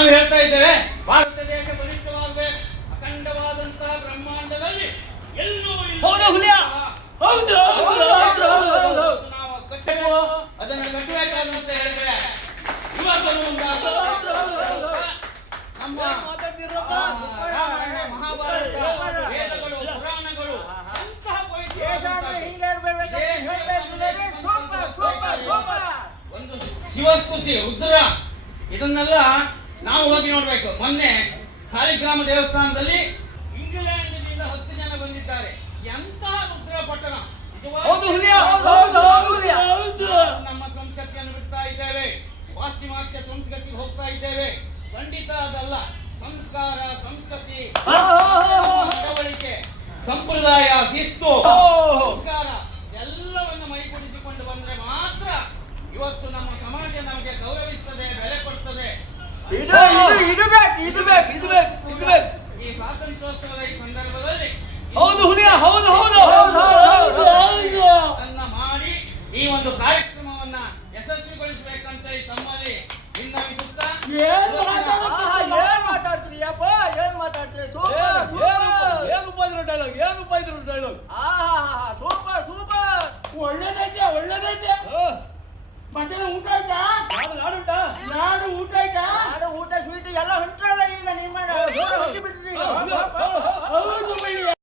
ನಾವು ಹೇಳ್ತಾ ಇದ್ದೇವೆ ಭಾರತ ದೇಶ ಬಲಿಷ್ಠವಾಗಬೇಕು, ಅಖಂಡವಾದಂತಹ ಬ್ರಹ್ಮಾಂಡದಲ್ಲಿ ಎಲ್ಲೂ ಹೌದು ಹುಲಿಯ, ಹೌದು ನಾವು ಕಟ್ಟಬೇಕು, ಅದನ್ನು ಕಟ್ಟಬೇಕಾದಂತ ಹೇಳಿದ್ರೆ ಯುವಕರು ನಮ್ಮ ರಾಮಾಯಣ ಮಹಾಭಾರತ ವೇದಗಳು ಪುರಾಣಗಳು ಅಂತಹ ಒಂದು ಶಿವಸ್ತುತಿ ರುದ್ರ ಇದನ್ನೆಲ್ಲ ನಾವು ಹೋಗಿ ನೋಡ್ಬೇಕು. ಮೊನ್ನೆ ಸಾಲಿಗ್ರಾಮ ದೇವಸ್ಥಾನದಲ್ಲಿ ಇಂಗ್ಲೆಂಡ್ನಿಂದ 10 ಜನ ಬಂದಿದ್ದಾರೆ. ಎಂತಹ ರುದ್ರ ಪಟ್ಟಣ! ನಮ್ಮ ಸಂಸ್ಕೃತಿಯನ್ನು ಬಿಡ್ತಾ ಇದ್ದೇವೆ, ಪಾಶ್ಚಿಮಾತ್ಯ ಸಂಸ್ಕೃತಿಗೆ ಹೋಗ್ತಾ ಇದ್ದೇವೆ. ಖಂಡಿತ ಅದಲ್ಲ. ಸಂಸ್ಕಾರ, ಸಂಸ್ಕೃತಿ, ನಡವಳಿಕೆ, ಸಂಪ್ರದಾಯ, ಶಿಸ್ತು, ಸಂಸ್ಕಾರ ಎಲ್ಲವನ್ನು ಮೈಗೂಡಿಸಿಕೊಂಡು ಬಂದ್ರೆ ಮಾತ್ರ ಇವತ್ತು ನಮ್ಮ ಸಮಾಜ ನಮಗೆ ಗೌರವಿಸ್ತದೆ, ಬೆಲೆ ಕೊಡ್ತದೆ. ಈ ಸ್ವಾತಂತ್ರ್ಯೋತ್ಸವದ ಈ ಸಂದರ್ಭದಲ್ಲಿ ಹೌದು ಹುಲಿಯ, ಹೌದು ಅನ್ನ ಮಾಡಿ ಈ ಒಂದು ಕಾರ್ಯಕ್ರಮವನ್ನ ಯಶಸ್ವಿಗೊಳಿಸಬೇಕಂತ ತಮ್ಮಲ್ಲಿ ವಿನ್ನವಿಸುತ್ತಾ ಏನು ಡೈಲಾಗ್ ಸೂಪರ್ ಒಳ್ಳೆದೈತೆ ಮಧ್ಯಾಹ್ನ ಊಟ ಆಯ್ತಾ? ನಾಡು ಊಟ ಆಯ್ತಾ? ಊಟ ಸ್ವೀಟ್ ಎಲ್ಲ ಹೊಂಟ್ರಲ್ಲ ಈಗ ನಿಮ್ಮ ಹೌದು.